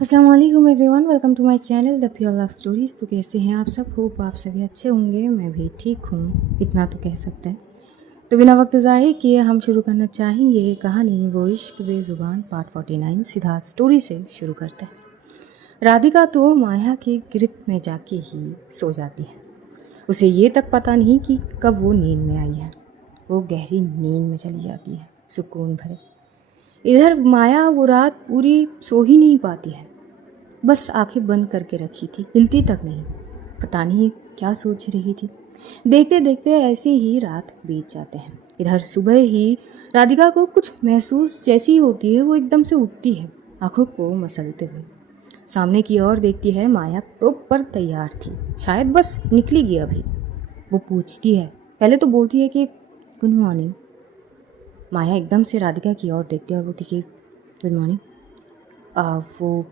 अस्सलाम वालेकुम everyone, welcome to my channel the pure love stories. तो कैसे हैं आप सब? होप आप सभी अच्छे होंगे। मैं भी ठीक हूँ, इतना तो कह सकते हैं। तो बिना वक्त ज़ाहिर किए हम शुरू करना चाहेंगे कहानी वो इश्क बेज़ुबान पार्ट 49। सीधा स्टोरी से शुरू करते हैं। राधिका तो माया के गिरफ्त में जाके ही सो जाती है। उसे ये तक पता नहीं कि कब वो नींद में आई है। वो गहरी नींद में चली जाती है, सुकून भरे। इधर माया वो रात पूरी सो ही नहीं पाती है। बस आंखें बंद करके रखी थी, हिलती तक नहीं। पता नहीं क्या सोच रही थी। देखते देखते ऐसे ही रात बीत जाते हैं। इधर सुबह ही राधिका को कुछ महसूस जैसी होती है। वो एकदम से उठती है, आंखों को मसलते हुए सामने की ओर देखती है। माया प्रॉपर तैयार थी, शायद बस निकलेगी अभी। वो पूछती है, पहले तो बोलती है कि गुड मॉर्निंग। माया एकदम से राधिका की ओर देखती है और बोलती कि गुड मॉर्निंग। वो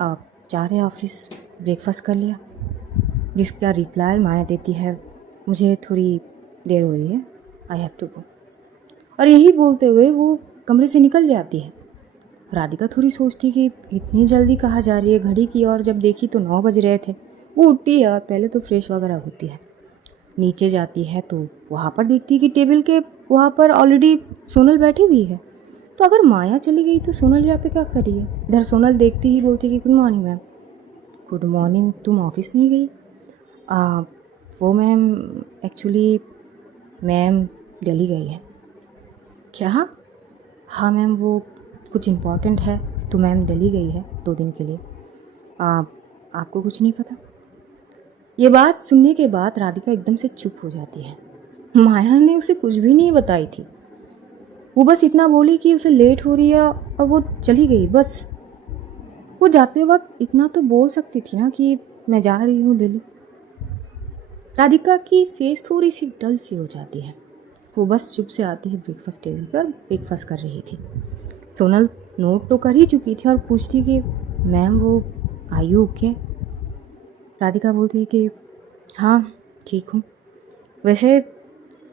आप जा रहे ऑफिस, ब्रेकफास्ट कर लिया? जिसका रिप्लाई माया देती है, मुझे थोड़ी देर हो रही है, आई हैव टू गो। और यही बोलते हुए वो कमरे से निकल जाती है। राधिका थोड़ी सोचती कि इतनी जल्दी कहाँ जा रही है घड़ी की, और जब देखी तो 9 बज रहे थे। वो उठती है और पहले तो फ्रेश वगैरह होती है। नीचे जाती है तो वहाँ पर देखती है कि टेबल के वहाँ पर ऑलरेडी सोनल बैठी हुई है। तो अगर माया चली गई तो सोनल यहाँ पे क्या कर रही है? इधर सोनल देखती ही बोलती कि good morning ma'am. Good morning, तुम ऑफिस नहीं गई? आ, वो मैम एक्चुअली मैम दिल्ली गई है। क्या? हाँ मैम, वो कुछ इम्पोर्टेंट है तो मैम दिल्ली गई है 2 दिन के लिए। आपको कुछ नहीं पता? ये बात सुनने के बाद राधिका एकदम से चुप हो जाती है। माया ने उसे कुछ भी नहीं बताई थी। वो बस इतना बोली कि उसे लेट हो रही है और वो चली गई बस। वो जाते वक्त इतना तो बोल सकती थी ना कि मैं जा रही हूँ दिल्ली। राधिका की फेस थोड़ी सी डल सी हो जाती है। वो बस चुप से आती है ब्रेकफास्ट टेबल पर, ब्रेकफास्ट कर रही थी। सोनल नोट तो कर ही चुकी थी और पूछती कि मैम वो आई ओके? राधिका बोलती कि हाँ ठीक हूँ। वैसे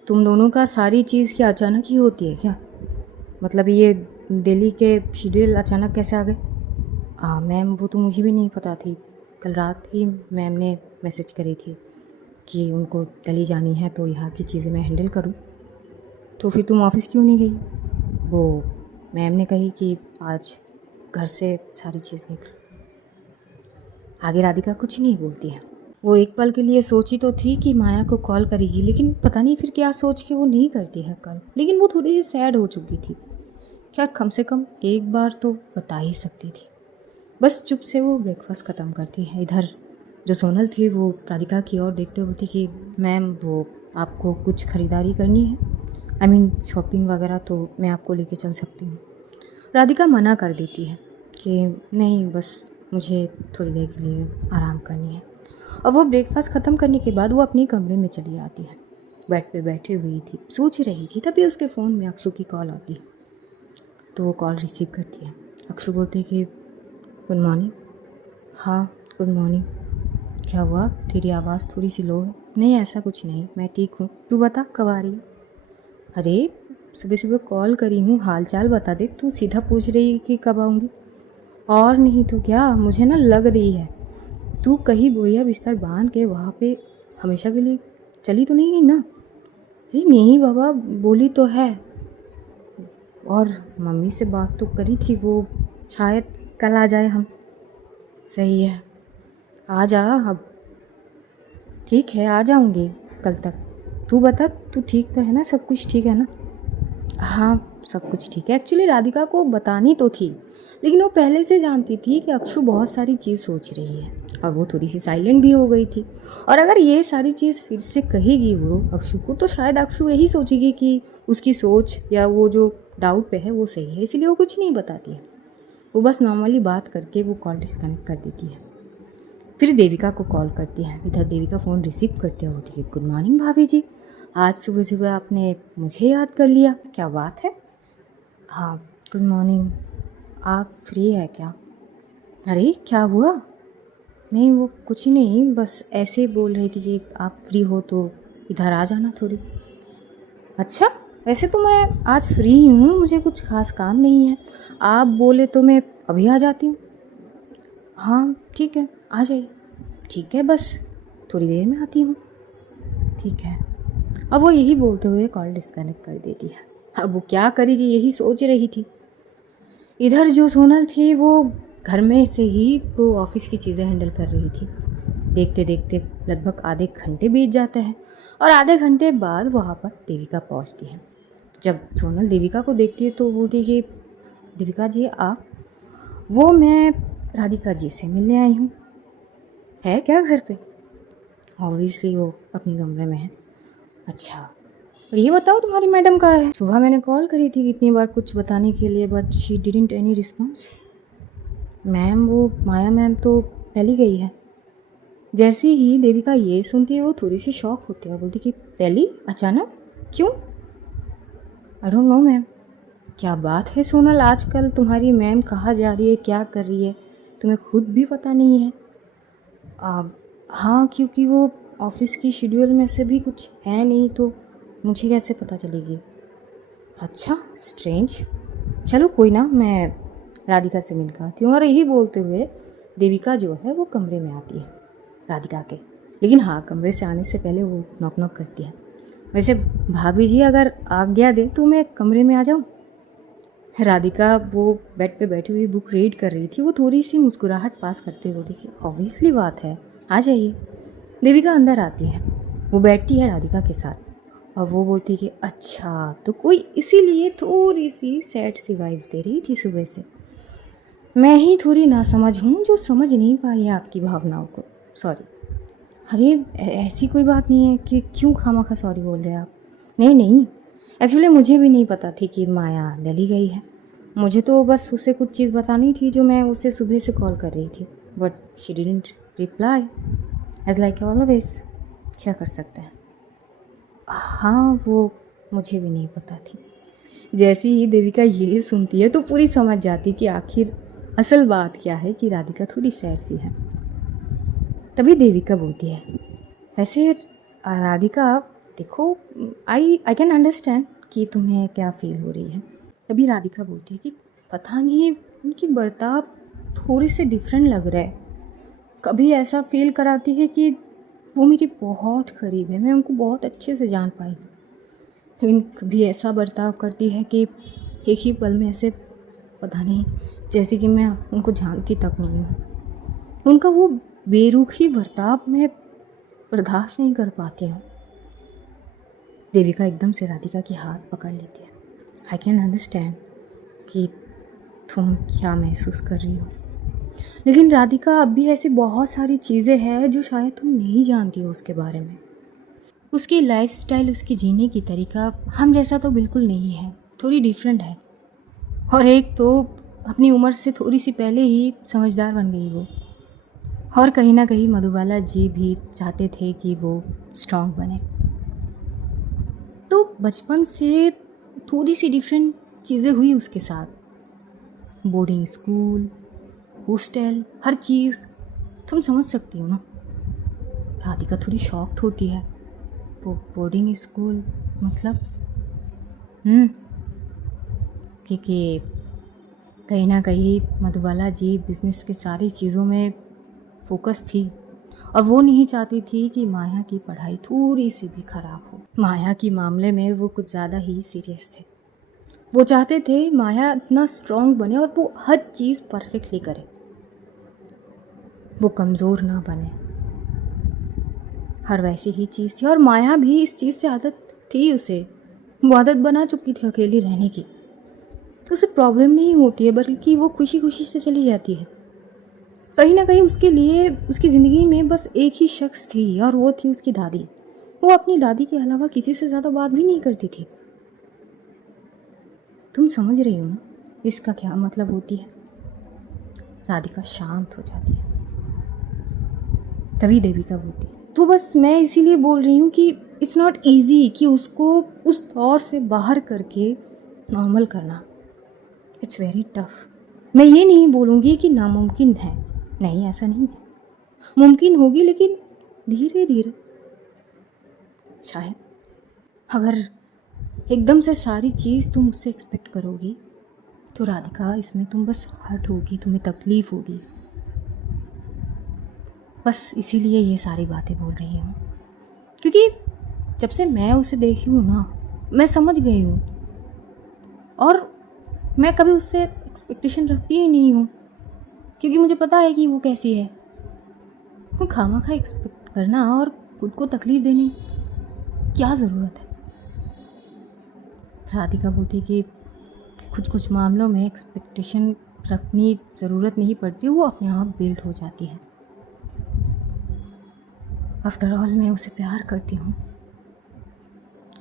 तुम दोनों का सारी चीज़ क्या अचानक ही होती है क्या? मतलब ये दिल्ली के शेड्यूल अचानक कैसे आ गए? मैम वो तो मुझे भी नहीं पता थी। कल रात ही मैम ने मैसेज करी थी कि उनको दिल्ली जानी है तो यहाँ की चीज़ें मैं हैंडल करूँ। तो फिर तुम ऑफिस क्यों नहीं गई? वो मैम ने कही कि आज घर से सारी चीज़ देख लो। आगे राधिका कुछ नहीं बोलती है। वो एक पल के लिए सोची तो थी कि माया को कॉल करेगी, लेकिन पता नहीं फिर क्या सोच के वो नहीं करती है कॉल। लेकिन वो थोड़ी सी सैड हो चुकी थी। क्या कम से कम एक बार तो बता ही सकती थी। बस चुप से वो ब्रेकफास्ट ख़त्म करती है। इधर जो सोनल थी वो राधिका की ओर देखते हुए बोलती कि मैम वो आपको कुछ ख़रीदारी करनी है? आई मीन शॉपिंग वगैरह, तो मैं आपको लेके चल सकती हूँ। राधिका मना कर देती है कि नहीं, बस मुझे थोड़ी देर के लिए आराम करनी है। और वो ब्रेकफास्ट ख़त्म करने के बाद वो अपने कमरे में चली आती है। बेड पे बैठी हुई थी, सोच रही थी, तभी उसके फ़ोन में अक्षु की कॉल आती है। तो वो कॉल रिसीव करती है। अक्षु बोलते कि गुड मॉर्निंग। हाँ गुड मॉर्निंग। क्या हुआ, तेरी आवाज़ थोड़ी सी लो है? नहीं ऐसा कुछ नहीं, मैं ठीक हूँ। तू बता कब आ रही है? अरे सुबह सुबह कॉल करी हूँ, हाल चाल बता दे। तू सीधा पूछ रही है कि कब आऊँगी? और नहीं तो क्या, मुझे ना लग रही है तू कहीं बोरिया बिस्तर बांध के वहाँ पे हमेशा के लिए चली तो नहीं गई ना? अरे नहीं बाबा, बोली तो है। और मम्मी से बात तो करी थी, वो शायद कल आ जाए हम। सही है, आ जा अब। ठीक है आ जाऊँगी कल तक। तू बता, तू ठीक तो है ना? सब कुछ ठीक है ना? हाँ सब कुछ ठीक है। एक्चुअली राधिका को बतानी तो थी, लेकिन वो पहले से जानती थी कि अक्षु बहुत सारी चीज़ सोच रही है, और वो थोड़ी सी साइलेंट भी हो गई थी। और अगर ये सारी चीज़ फिर से कहेगी वो अक्षु को, तो शायद अक्षु यही सोचेगी कि उसकी सोच या वो जो डाउट पे है वो सही है, इसलिए वो कुछ नहीं बताती है। वो बस नॉर्मली बात करके वो कॉल डिस्कनेक्ट कर देती है। फिर देविका को कॉल करती है। इधर देविका फ़ोन रिसीव करते होती है। गुड मॉर्निंग भाभी जी, आज सुबह सुबह आपने मुझे याद कर लिया, क्या बात है? हाँ गुड मॉर्निंग, आप फ्री है क्या? अरे क्या हुआ? नहीं वो कुछ ही नहीं, बस ऐसे बोल रही थी कि आप फ्री हो तो इधर आ जाना थोड़ी। अच्छा, वैसे तो मैं आज फ्री ही हूँ, मुझे कुछ खास काम नहीं है। आप बोले तो मैं अभी आ जाती हूँ। हाँ ठीक है, आ जाइए। ठीक है, बस थोड़ी देर में आती हूँ। ठीक है। अब वो यही बोलते हुए कॉल डिस्कनेक्ट कर देती है। अब वो क्या करेगी यही सोच रही थी। इधर जो सोनल थी वो घर में से ही वो ऑफिस की चीज़ें हैंडल कर रही थी। देखते देखते लगभग आधे घंटे बीत जाते हैं और आधे घंटे बाद वहाँ पर देविका पहुँचती है। जब सोनल देविका को देखती है तो बोलती है कि देविका जी आप। वो मैं राधिका जी से मिलने आई हूँ। है क्या घर पे? ऑब्वियसली वो अपने कमरे में है। अच्छा, और ये बताओ तुम्हारी मैडम कहाँ है? सुबह मैंने कॉल करी थी कितनी बार कुछ बताने के लिए, but she didn't any response. Ma'am वो माया मैम तो दिल्ली गई है। जैसे ही देविका ये सुनती है वो थोड़ी सी शॉक होती है और बोलती कि दिल्ली अचानक क्यों? I don't know ma'am. क्या बात है सोनल, आजकल तुम्हारी मैम कहाँ जा रही है, क्या कर रही है, तुम्हें खुद भी पता नहीं है? हाँ, क्योंकि वो ऑफिस की शेड्यूल में से भी कुछ है नहीं तो मुझे कैसे पता चलेगी? अच्छा, स्ट्रेंज। चलो कोई ना, मैं राधिका से मिल कर आती हूँ। और यही बोलते हुए देविका जो है वो कमरे में आती है राधिका के। लेकिन हाँ, कमरे से आने से पहले वो नॉक नॉक करती है। वैसे भाभी जी अगर आज्ञा दे तो मैं कमरे में आ जाऊँ? राधिका वो बेड पे बैठी हुई बुक रीड कर रही थी। वो थोड़ी सी मुस्कुराहट पास करते हुए देखी, ऑब्वियसली बात है, आ जाइए। देविका अंदर आती है, वो बैठती है राधिका के साथ और वो बोलती कि अच्छा तो कोई इसीलिए थोड़ी सी सैड सी वाइब्स दे रही थी सुबह से। मैं ही थोड़ी नासमझ हूँ जो समझ नहीं पाई है आपकी भावनाओं को, सॉरी। अरे ऐसी कोई बात नहीं है कि क्यों खामखा सॉरी बोल रहे हैं आप। नहीं नहीं, एक्चुअली मुझे भी नहीं पता थी कि माया दिल्ली गई है। मुझे तो बस उसे कुछ चीज़ बतानी थी जो मैं उसे सुबह से कॉल कर रही थी, but she didn't reply as like always. क्या कर सकते हैं। हाँ, वो मुझे भी नहीं पता थी। जैसे ही देविका ये सुनती है तो पूरी समझ जाती कि आखिर असल बात क्या है कि राधिका थोड़ी सैड सी है। तभी देविका बोलती है, वैसे राधिका देखो, आई कैन अंडरस्टैंड कि तुम्हें क्या फील हो रही है। तभी राधिका बोलती है कि पता नहीं उनकी बर्ताव थोड़ी से डिफरेंट लग रहा है। कभी ऐसा फील कराती है कि वो मेरी बहुत करीब है, मैं उनको बहुत अच्छे से जान पाई। लेकिन कभी ऐसा बर्ताव करती है कि एक ही पल में ऐसे पता नहीं जैसे कि मैं उनको जानती तक नहीं हूँ। उनका वो बेरुखी बर्ताव मैं बर्दाश्त नहीं कर पाती हूँ। देविका एकदम से राधिका की हाथ पकड़ लेती है। आई कैन अंडरस्टैंड कि तुम क्या महसूस कर रही हो, लेकिन राधिका अब भी ऐसी बहुत सारी चीज़ें हैं जो शायद तुम नहीं जानती हो उसके बारे में। उसकी लाइफस्टाइल, उसकी जीने की तरीका हम जैसा तो बिल्कुल नहीं है, थोड़ी डिफरेंट है। और एक तो अपनी उम्र से थोड़ी सी पहले ही समझदार बन गई वो। और कहीं ना कहीं मधुबाला जी भी चाहते थे कि वो स्ट्रांग बने। तो बचपन से थोड़ी सी डिफरेंट चीज़ें हुई उसके साथ। बोर्डिंग स्कूल, हॉस्टल, हर चीज़ तुम समझ सकती हो ना। राधिका थोड़ी शॉक्ड होती है। वो बोर्डिंग स्कूल मतलब? क्योंकि कहीं ना कहीं मधुबाला जी बिज़नेस के सारी चीज़ों में फोकस थी और वो नहीं चाहती थी कि माया की पढ़ाई थोड़ी सी भी ख़राब हो। माया के मामले में वो कुछ ज़्यादा ही सीरियस थे। वो चाहते थे माया इतना स्ट्रांग बने और वो हर चीज़ परफेक्टली करे, वो कमज़ोर ना बने। हर वैसी ही चीज़ थी और माया भी इस चीज़ से आदत थी, उसे वो आदत बना चुकी थी अकेली रहने की। तो उसे प्रॉब्लम नहीं होती है, बल्कि वो खुशी खुशी से चली जाती है। कहीं ना कहीं उसके लिए उसकी ज़िंदगी में बस एक ही शख्स थी और वो थी उसकी दादी। वो अपनी दादी के अलावा किसी से ज़्यादा बात भी नहीं करती थी। तुम समझ रही हो ना इसका क्या मतलब होती है। राधिका शांत हो जाती है। तभी देविका बोलती है, तो बस मैं इसीलिए बोल रही हूँ कि इट्स नॉट ईजी कि उसको उस दौर से बाहर करके नॉर्मल करना। It's very tough. मैं ये नहीं बोलूँगी कि नामुमकिन है, नहीं ऐसा नहीं है, मुमकिन होगी लेकिन धीरे धीरे। शायद अगर एकदम से सारी चीज़ तुम उससे एक्सपेक्ट करोगी तो राधिका इसमें तुम बस हर्ट होगी, तुम्हें तकलीफ़ होगी। बस इसीलिए ये सारी बातें बोल रही हूँ, क्योंकि जब से मैं उसे देखी हूँ ना, मैं समझ गई हूँ। और मैं कभी उससे एक्सपेक्टेशन रखती ही नहीं हूँ, क्योंकि मुझे पता है कि वो कैसी है। तो खामखा एक्सपेक्ट करना और खुद को तकलीफ़ देने की क्या ज़रूरत है। राधिका बोलती कि कुछ मामलों में एक्सपेक्टेशन रखनी ज़रूरत नहीं पड़ती, वो अपने आप बिल्ड हो जाती है। आफ्टर ऑल मैं उसे प्यार करती हूँ,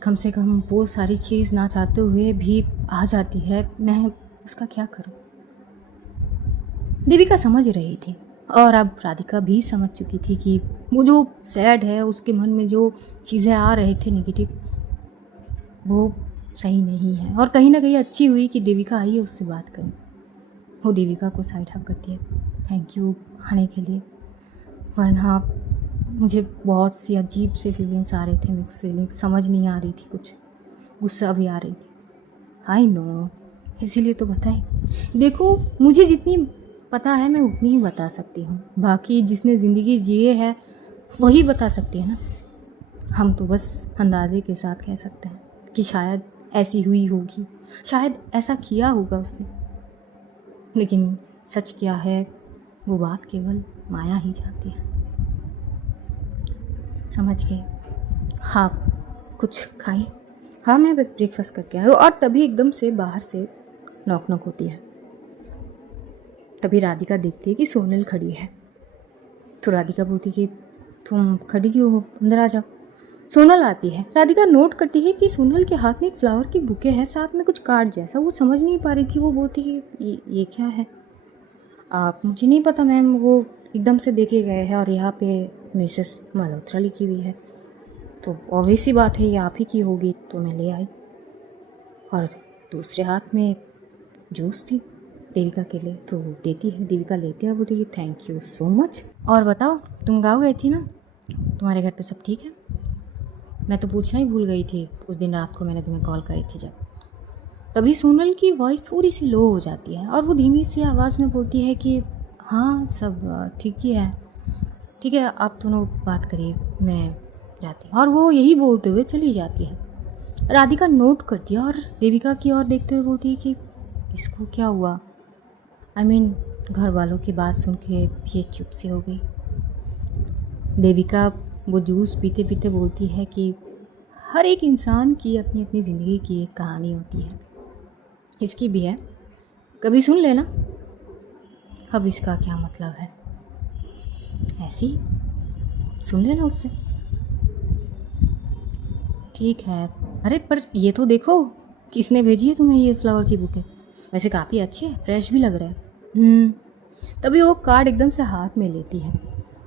कम से कम वो सारी चीज़ ना चाहते हुए भी आ जाती है। मैं उसका क्या करूँ। देविका समझ रही थी, और अब राधिका भी समझ चुकी थी कि वो जो सैड है, उसके मन में जो चीज़ें आ रहे थे नेगेटिव, वो सही नहीं है। और कहीं ना कहीं अच्छी हुई कि देविका आई है उससे बात करने। वो देविका को साइड हक करती है, थैंक यू आने के लिए, वरना मुझे बहुत सी अजीब से फीलिंग्स आ रहे थे, मिक्स फीलिंग्स, समझ नहीं आ रही थी, कुछ गुस्सा भी आ रही थी। आई नो, इसीलिए तो बताई। देखो, मुझे जितनी पता है मैं उतनी ही बता सकती हूँ, बाकी जिसने ज़िंदगी जिए है वही बता सकती है ना। हम तो बस अंदाजे के साथ कह सकते हैं कि शायद ऐसी हुई होगी, शायद ऐसा किया होगा उसने, लेकिन सच क्या है वो बात केवल माया ही जानती है। समझ गए? हाँ, कुछ खाई? हाँ, मैं ब्रेकफास्ट करके आई हूँ। और तभी एकदम से बाहर से नॉक नॉक होती है। तभी राधिका देखती है कि सोनल खड़ी है। तो राधिका बोलती कि तुम खड़ी क्यों हो, अंदर आ जाओ। सोनल आती है। राधिका नोट करती है कि सोनल के हाथ में एक फ्लावर की बुके है, साथ में कुछ कार्ड जैसा। वो समझ नहीं पा रही थी। वो बोलती कि ये क्या है। आप मुझे नहीं पता मैम, वो एकदम से देखे गए हैं और यहाँ पे मिसेस मल्होत्रा लिखी हुई है, तो ऑब्वियस सी बात है ये आप ही की होगी, तो मैं ले आई। और दूसरे हाथ में जूस थी देविका के लिए, तो वो देती है। देविका लेते हैं, बोलती है थैंक यू सो मच। और बताओ, तुम गाँव गई थी ना, तुम्हारे घर पे सब ठीक है? मैं तो पूछना ही भूल गई थी उस दिन रात को मैंने तुम्हें कॉल करी थी जब। तभी सोनल की वॉइस थोड़ी सी लो हो जाती है और वो धीमी सी आवाज़ में बोलती है कि हाँ सब ठीक ही है, ठीक है, आप दोनों बात करिए, मैं जाती हूँ। और वो यही बोलते हुए चली जाती है। राधिका नोट करती है और देविका की ओर देखते हुए बोलती है कि इसको क्या हुआ। घर वालों की बात सुन के ये चुप से हो गई। देविका वो जूस पीते पीते बोलती है कि हर एक इंसान की अपनी अपनी ज़िंदगी की एक कहानी होती है, इसकी भी है, कभी सुन लेना। अब इसका क्या मतलब है, ऐसी सुन लेना उससे, ठीक है। अरे पर ये तो देखो किसने भेजी है तुम्हें ये फ्लावर की बुके, वैसे काफ़ी अच्छी है, फ्रेश भी लग रहा है। तभी वो कार्ड एकदम से हाथ में लेती है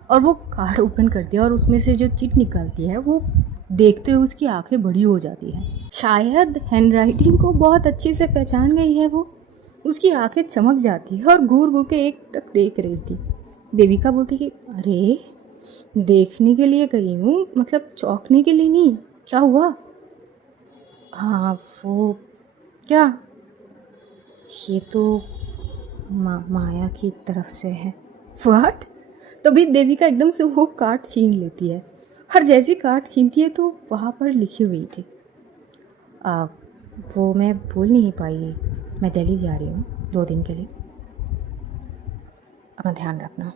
और वो कार्ड ओपन करती है और उसमें से जो चिट निकलती है वो देखते हुए उसकी आंखें बड़ी हो जाती है। शायद हैंडराइटिंग को बहुत अच्छे से पहचान गई है वो। उसकी आंखें चमक जाती है और घूर घूर के एक टक देख रही थी। देविका बोलती कि अरे देखने के लिए गई हूँ, मतलब चौंकने के लिए नहीं, क्या हुआ। हाँ वो क्या, ये तो माया की तरफ से है। व्हाट। तभी देविका एकदम से वो कार्ड छीन लेती है और जैसी कार्ड छीनती है तो वहाँ पर लिखी हुई थी, वो मैं बोल नहीं पाई, मैं दिल्ली जा रही हूँ 2 दिन के लिए, अपना ध्यान रखना।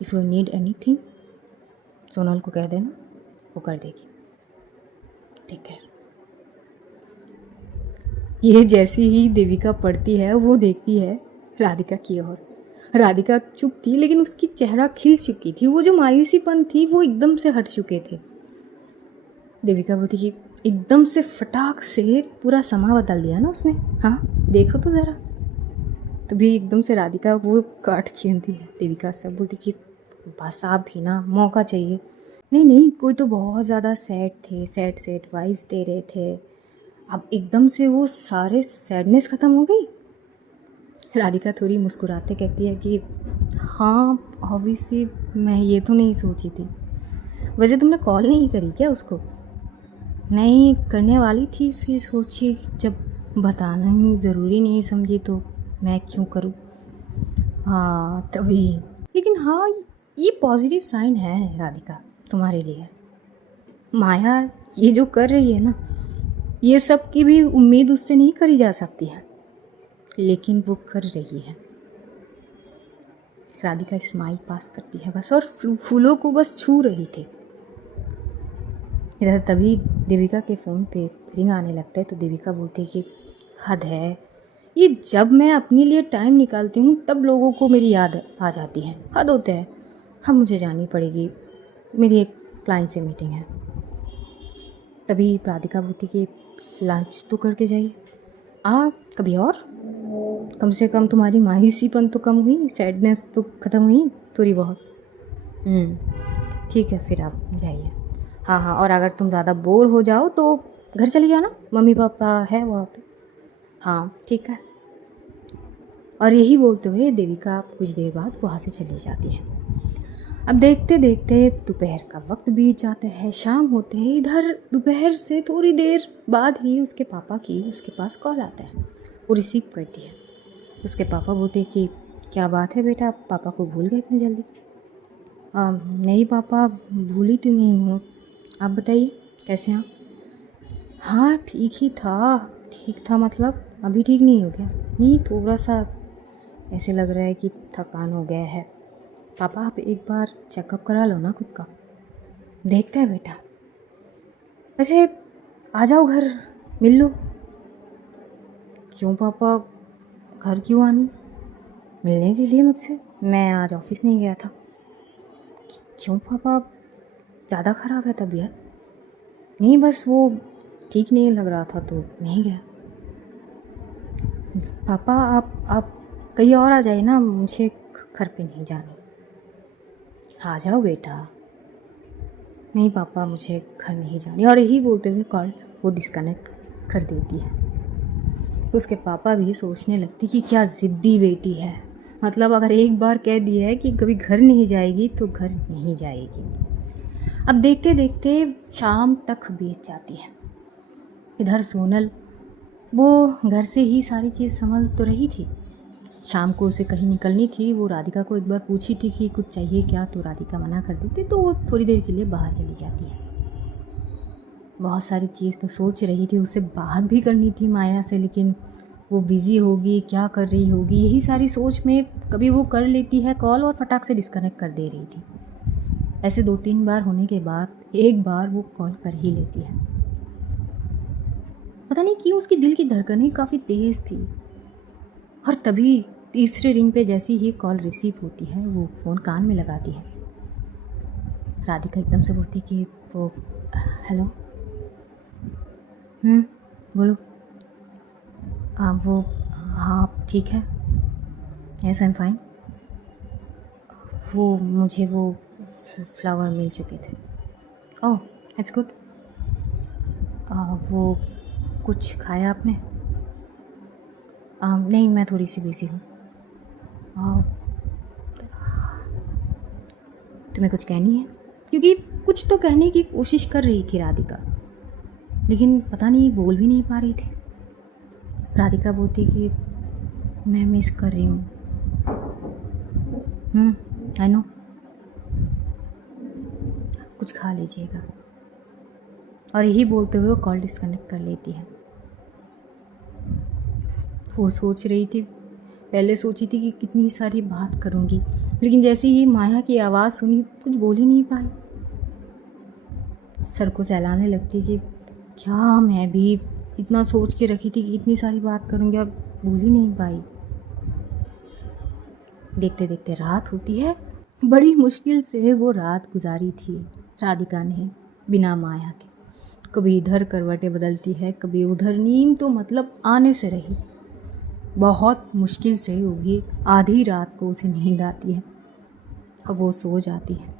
If you need anything Sonal को कह देना, वो कर देगी, टेक केयर। ये जैसी ही देविका पढ़ती है वो देखती है राधिका की ओर। राधिका चुप थी लेकिन उसकी चेहरा खिल चुकी थी, वो जो मायूसीपन थी वो एकदम से हट चुके थे। देविका बोलती कि एकदम से फटाक से पूरा समा बदल दिया ना उसने, हाँ देखो तो ज़रा। तभी एकदम से राधिका वो काट छीनती है। देविका सब बोलती कि बस आप भी ना, मौका चाहिए। नहीं, कोई तो बहुत ज़्यादा सैड थे, सैड वाइब्स दे रहे थे, अब एकदम से वो सारे सैडनेस ख़त्म हो गई। राधिका थोड़ी मुस्कुराते कहती है कि हाँ ऑब्वियसली मैं ये तो नहीं सोची थी। वैसे तुमने कॉल नहीं करी क्या उसको? नहीं करने वाली थी, फिर सोची जब बताना ही ज़रूरी नहीं समझी तो मैं क्यों करूँ। हाँ तभी, लेकिन हाँ ये पॉजिटिव साइन है राधिका तुम्हारे लिए। माया ये जो कर रही है ना, ये सब की भी उम्मीद उससे नहीं करी जा सकती है, लेकिन वो कर रही है। राधिका स्माइल पास करती है बस, और फूलों को बस छू रही थी। इधर तभी देविका के फ़ोन पे रिंग आने लगता है, तो देविका बोलती है कि हद है, ये जब मैं अपने लिए टाइम निकालती हूँ तब लोगों को मेरी याद आ जाती है, हद होता है। अब मुझे जानी पड़ेगी, मेरी एक क्लाइंट से मीटिंग है। तभी राधिका बोलती कि लंच तो करके जाइए, कभी और, कम से कम तुम्हारी मायूसीपन तो कम हुई, सैडनेस तो ख़त्म हुई थोड़ी बहुत। ठीक है, फिर आप जाइए। हाँ, और अगर तुम ज़्यादा बोर हो जाओ तो घर चली जाना, मम्मी पापा है वहाँ पे। हाँ ठीक है। और यही बोलते हुए देविका कुछ देर बाद वहाँ से चली जाती है। अब देखते देखते दोपहर का वक्त बीत जाता है, शाम होते है। इधर दोपहर से थोड़ी देर बाद ही उसके पापा की उसके पास कॉल आता है। वो रिसीव करती है। उसके पापा बोलते हैं कि क्या बात है बेटा, आप पापा को भूल गए इतनी जल्दी? नहीं पापा, भूली तो नहीं हूँ, आप बताइए कैसे हैं आप? हाँ ठीक था मतलब अभी ठीक नहीं हो गया? नहीं, थोड़ा सा ऐसे लग रहा है कि थकान हो गया है। पापा आप एक बार चेकअप करा लो ना खुद का। देखते हैं बेटा, वैसे आ जाओ घर, मिल लो। क्यों पापा, घर क्यों आनी? मिलने के लिए मुझसे? मैं आज ऑफिस नहीं गया था। क्यों पापा, ज़्यादा ख़राब है तबीयत? नहीं, बस वो ठीक नहीं लग रहा था तो नहीं गया। पापा आप कहीं और आ जाइए ना, मुझे घर पे नहीं जाना। आ जाओ बेटा। नहीं पापा, मुझे घर नहीं जानी। और यही बोलते हुए कॉल वो डिस्कनेक्ट कर देती है। उसके पापा भी सोचने लगती कि क्या ज़िद्दी बेटी है, मतलब अगर एक बार कह दिया है कि कभी घर नहीं जाएगी तो घर नहीं जाएगी। अब देखते देखते शाम तक बीत जाती है। इधर सोनल वो घर से ही सारी चीज़ संभल तो रही थी। शाम को उसे कहीं निकलनी थी। वो राधिका को एक बार पूछी थी कि कुछ चाहिए क्या, तो राधिका मना कर देती, तो वो थोड़ी देर के लिए बाहर चली जाती है। बहुत सारी चीज़ तो सोच रही थी, उसे बात भी करनी थी माया से, लेकिन वो बिज़ी होगी, क्या कर रही होगी, यही सारी सोच में कभी वो कर लेती है कॉल और फटाक से डिस्कनेक्ट कर दे रही थी। ऐसे 2-3 बार होने के बाद एक बार वो कॉल कर ही लेती है। पता नहीं क्यों उसकी दिल की धड़कनें काफ़ी तेज़ थी। और तभी तीसरे रिंग पे जैसी ही कॉल रिसीव होती है, वो फ़ोन कान में लगाती है। राधिका एकदम से बोलती कि वो हेलो, बोलो। वो हाँ ठीक है, यस आई एम फाइन। वो मुझे वो फ्लावर मिल चुके थे। Oh it's good. वो कुछ खाया आपने? नहीं, मैं थोड़ी सी बिज़ी हूँ। तुम्हें कुछ कहनी है? क्योंकि कुछ तो कहने की कोशिश कर रही थी राधिका, लेकिन पता नहीं बोल भी नहीं पा रही थी। राधिका बोलती कि मैं मिस कर रही हूँ। आई नो, कुछ खा लीजिएगा। और यही बोलते हुए वो कॉल डिस्कनेक्ट कर लेती है। वो सोच रही थी, पहले सोची थी कि कितनी सारी बात करूँगी, लेकिन जैसे ही माया की आवाज़ सुनी कुछ बोल ही नहीं पाई। सर को सहलाने लगती कि क्या मैं भी इतना सोच के रखी थी कि इतनी सारी बात करूँगी और बोल ही नहीं पाई। देखते देखते रात होती है। बड़ी मुश्किल से वो रात गुजारी थी राधिका ने बिना माया के। कभी इधर करवटें बदलती है, कभी उधर। नींद तो मतलब आने से रही। बहुत मुश्किल से वो भी आधी रात को उसे नींद आती है और वो सो जाती है।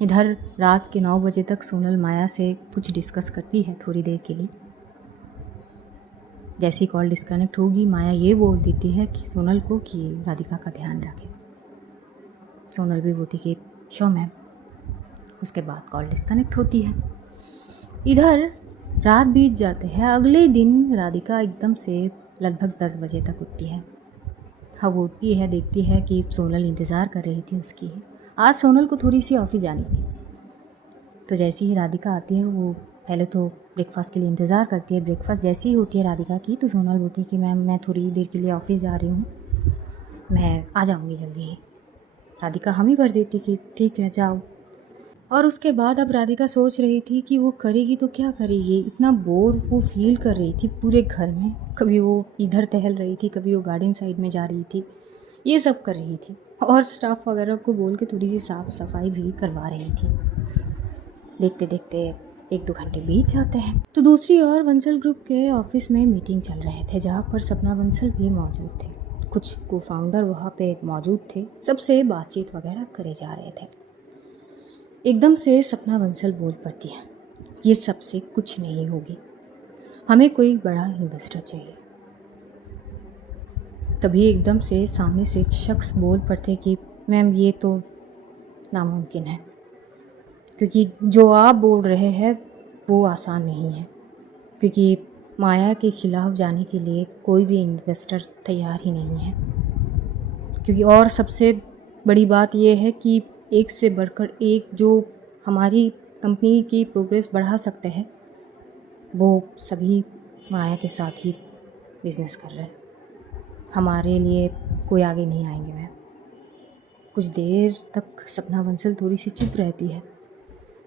इधर रात के 9 बजे तक सोनल माया से कुछ डिस्कस करती है थोड़ी देर के लिए। जैसी कॉल डिस्कनेक्ट होगी, माया ये बोल देती है कि सोनल को कि राधिका का ध्यान रखे। सोनल भी बोलती कि शो मैम। उसके बाद कॉल डिस्कनेक्ट होती है। इधर रात बीत जाते हैं। अगले दिन राधिका एकदम से लगभग 10 बजे तक उठती है। अब उठती है, देखती है कि सोनल इंतज़ार कर रही थी उसकी। आज सोनल को थोड़ी सी ऑफिस जानी थी, तो जैसे ही राधिका आती है वो पहले तो ब्रेकफास्ट के लिए इंतज़ार करती है। ब्रेकफास्ट जैसी ही होती है राधिका की तो सोनल बोलती है कि मैम मैं थोड़ी देर के लिए ऑफिस जा रही हूँ, मैं आ जाऊँगी जल्दी ही। राधिका हम ही भर देती कि ठीक है जाओ। और उसके बाद अब राधिका सोच रही थी कि वो करेगी तो क्या करेगी। इतना बोर वो फील कर रही थी पूरे घर में। कभी वो इधर टहल रही थी, कभी वो गार्डन साइड में जा रही थी, ये सब कर रही थी और स्टाफ वगैरह को बोल के थोड़ी सी साफ़ सफाई भी करवा रही थी। देखते देखते 1-2 घंटे बीत जाते हैं। तो दूसरी ओर बंसल ग्रुप के ऑफिस में मीटिंग चल रहे थे, जहाँ पर सपना बंसल भी मौजूद थे। कुछ को फाउंडर वहाँ पे मौजूद थे, सबसे बातचीत वगैरह करे जा रहे थे। एकदम से सपना बंसल बोल पड़ती है, ये सबसे कुछ नहीं होगी, हमें कोई बड़ा इन्वेस्टर चाहिए। तभी एकदम से सामने से एक शख्स बोल पड़ते कि मैम ये तो नामुमकिन है, क्योंकि जो आप बोल रहे हैं वो आसान नहीं है, क्योंकि माया के खिलाफ जाने के लिए कोई भी इन्वेस्टर तैयार ही नहीं है। क्योंकि और सबसे बड़ी बात यह है कि एक से बढ़कर एक जो हमारी कंपनी की प्रोग्रेस बढ़ा सकते हैं वो सभी माया के साथ ही बिजनेस कर रहे हैं। हमारे लिए कोई आगे नहीं आएंगे। मैम कुछ देर तक सपना बंसल थोड़ी सी चुप रहती है।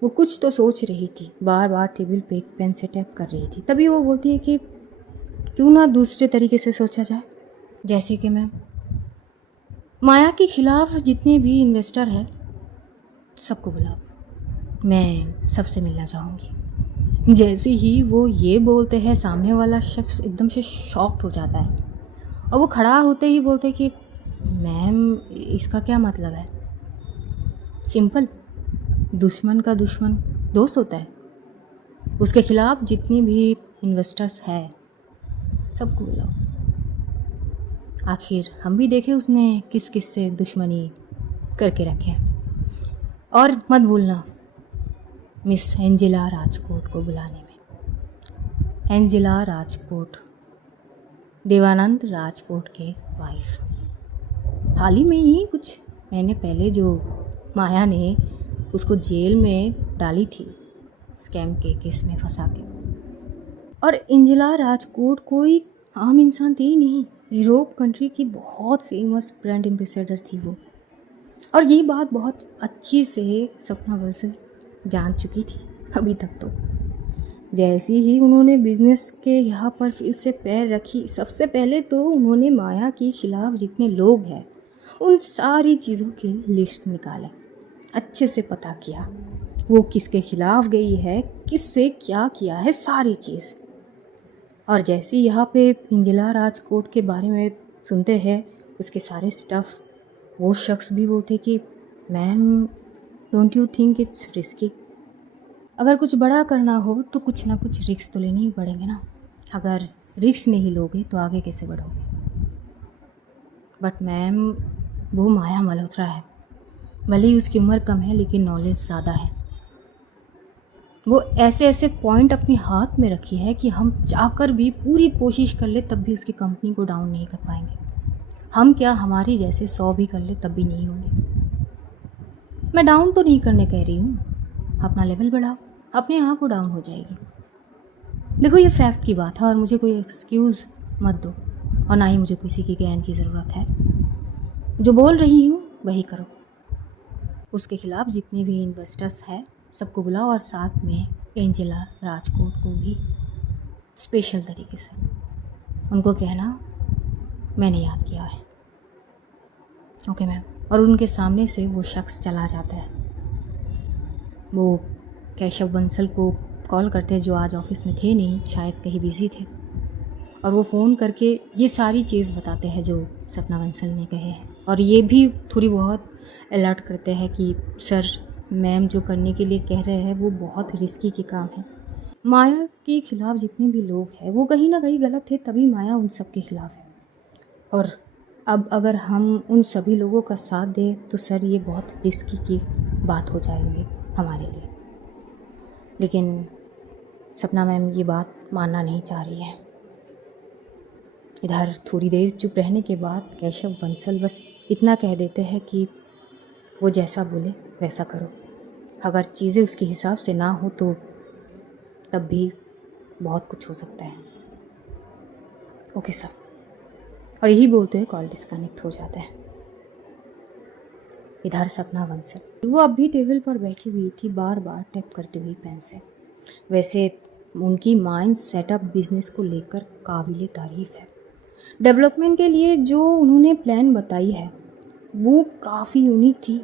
वो कुछ तो सोच रही थी, बार बार टेबल पे एक पेन से टैप कर रही थी। तभी वो बोलती है कि क्यों ना दूसरे तरीके से सोचा जाए, जैसे कि मैम माया के खिलाफ जितने भी इन्वेस्टर हैं सबको बुलाओ, मैं सबसे मिलना चाहूँगी। जैसे ही वो ये बोलते हैं सामने वाला शख्स एकदम से शॉक्ड हो जाता है और वो खड़ा होते ही बोलते कि मैम इसका क्या मतलब है। सिंपल, दुश्मन का दुश्मन दोस्त होता है। उसके खिलाफ जितनी भी इन्वेस्टर्स है सबको बुलाओ, आखिर हम भी देखे उसने किस किस से दुश्मनी करके रखे। और मत भूलना मिस एंजेला राजकोट को बुलाने में। एंजेला राजकोट देवानंद राजकोट के वाइफ। हाल ही में ही कुछ महीने पहले जो माया ने उसको जेल में डाली थी स्कैम के केस में फंसा के। और एंजेला राजकोट कोई आम इंसान थी नहीं, यूरोप कंट्री की बहुत फेमस ब्रांड एम्बेसडर थी वो। और ये बात बहुत अच्छी से सपना बंसल जान चुकी थी अभी तक। तो जैसे ही उन्होंने बिजनेस के यहाँ पर फिर से पैर रखी, सबसे पहले तो उन्होंने माया के खिलाफ जितने लोग हैं उन सारी चीज़ों की लिस्ट निकाला, अच्छे से पता किया वो किसके खिलाफ गई है, किससे क्या किया है, सारी चीज़। और जैसे यहाँ पे एंजेला राजकोट के बारे में सुनते हैं उसके सारे स्टफ़, वो शख्स भी बोलते कि ma'am don't you think it's risky. अगर कुछ बड़ा करना हो तो कुछ ना कुछ रिस्क तो लेने ही पड़ेंगे ना। अगर रिस्क नहीं लोगे तो आगे कैसे बढ़ोगे। बट मैम वो माया मल्होत्रा है, भले ही उसकी उम्र कम है लेकिन नॉलेज ज़्यादा है। वो ऐसे ऐसे पॉइंट अपने हाथ में रखी है कि हम चाहकर भी पूरी कोशिश कर ले तब भी उसकी कंपनी को डाउन नहीं कर पाएंगे। हम क्या, हमारी जैसे 100 भी कर ले तब भी नहीं होंगे। मैं डाउन तो नहीं करने कह रही हूँ, अपना लेवल बढ़ाओ, अपने आप वो डाउन हो जाएगी। देखो ये फैक्ट की बात है और मुझे कोई एक्सक्यूज़ मत दो और ना ही मुझे किसी की ज्ञान की ज़रूरत है। जो बोल रही हूँ वही करो। उसके खिलाफ जितने भी इन्वेस्टर्स हैं सबको बुलाओ और साथ में एंजेला राजकोट को भी स्पेशल तरीके से उनको कहना मैंने याद किया है। Okay ma'am. और उनके सामने से वो शख्स चला जाता है। वो केशव बंसल को कॉल करते हैं जो आज ऑफिस में थे नहीं, शायद कहीं बिजी थे, और वो फ़ोन करके ये सारी चीज़ बताते हैं जो सपना बंसल ने कहे हैं। और ये भी थोड़ी बहुत अलर्ट करते हैं कि सर मैम जो करने के लिए कह रहे हैं वो बहुत रिस्की के काम है। माया के खिलाफ जितने भी लोग हैं वो कहीं ना कहीं गलत थे, तभी माया उन सब के खिलाफ है। और अब अगर हम उन सभी लोगों का साथ दें तो सर ये बहुत रिस्की की बात हो जाएंगे हमारे लिए। लेकिन सपना मैम ये बात मानना नहीं चाह रही है। इधर थोड़ी देर चुप रहने के बाद केशव बंसल बस इतना कह देते हैं कि वो जैसा बोले वैसा करो, अगर चीज़ें उसके हिसाब से ना हो तो तब भी बहुत कुछ हो सकता है। Okay sir. और यही बोलते हुए कॉल डिस्कनेक्ट हो जाता है। इधर सपना बंसल वो अब भी टेबल पर बैठी हुई थी, बार बार टैप करती हुई पेन से। वैसे उनकी माइंड सेटअप बिजनेस को लेकर काबिले तारीफ़ है। डेवलपमेंट के लिए जो उन्होंने प्लान बताई है वो काफ़ी यूनिक थी,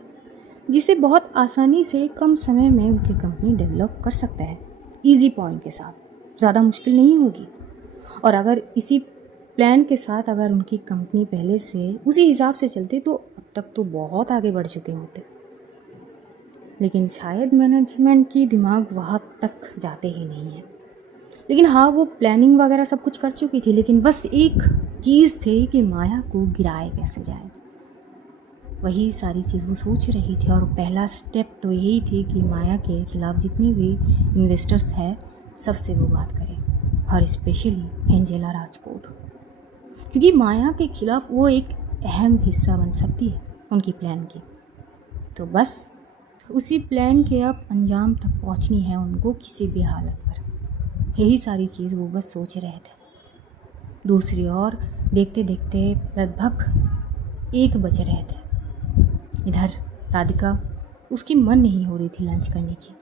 जिसे बहुत आसानी से कम समय में उनकी कंपनी डेवलप कर सकता है, इजी पॉइंट के साथ, ज़्यादा मुश्किल नहीं होगी। और अगर इसी प्लान के साथ अगर उनकी कंपनी पहले से उसी हिसाब से चलती तो अब तक तो बहुत आगे बढ़ चुके होते। लेकिन शायद मैनेजमेंट की दिमाग वहाँ तक जाते ही नहीं है। लेकिन हाँ, वो प्लानिंग वगैरह सब कुछ कर चुकी थी, लेकिन बस एक चीज़ थी कि माया को गिराया कैसे जाए, वही सारी चीज़ वो सोच रही थी। और पहला स्टेप तो यही थी कि माया के खिलाफ जितने भी इन्वेस्टर्स हैं सबसे वो बात करें, और स्पेशली एंजेला राजकोट, क्योंकि माया के खिलाफ वो एक अहम हिस्सा बन सकती है उनकी प्लान की। तो बस उसी प्लान के अब अंजाम तक पहुंचनी है उनको किसी भी हालत पर, यही सारी चीज़ वो बस सोच रहे थे। दूसरी ओर देखते देखते लगभग 1 बज रहे थे। इधर राधिका, उसकी मन नहीं हो रही थी लंच करने की।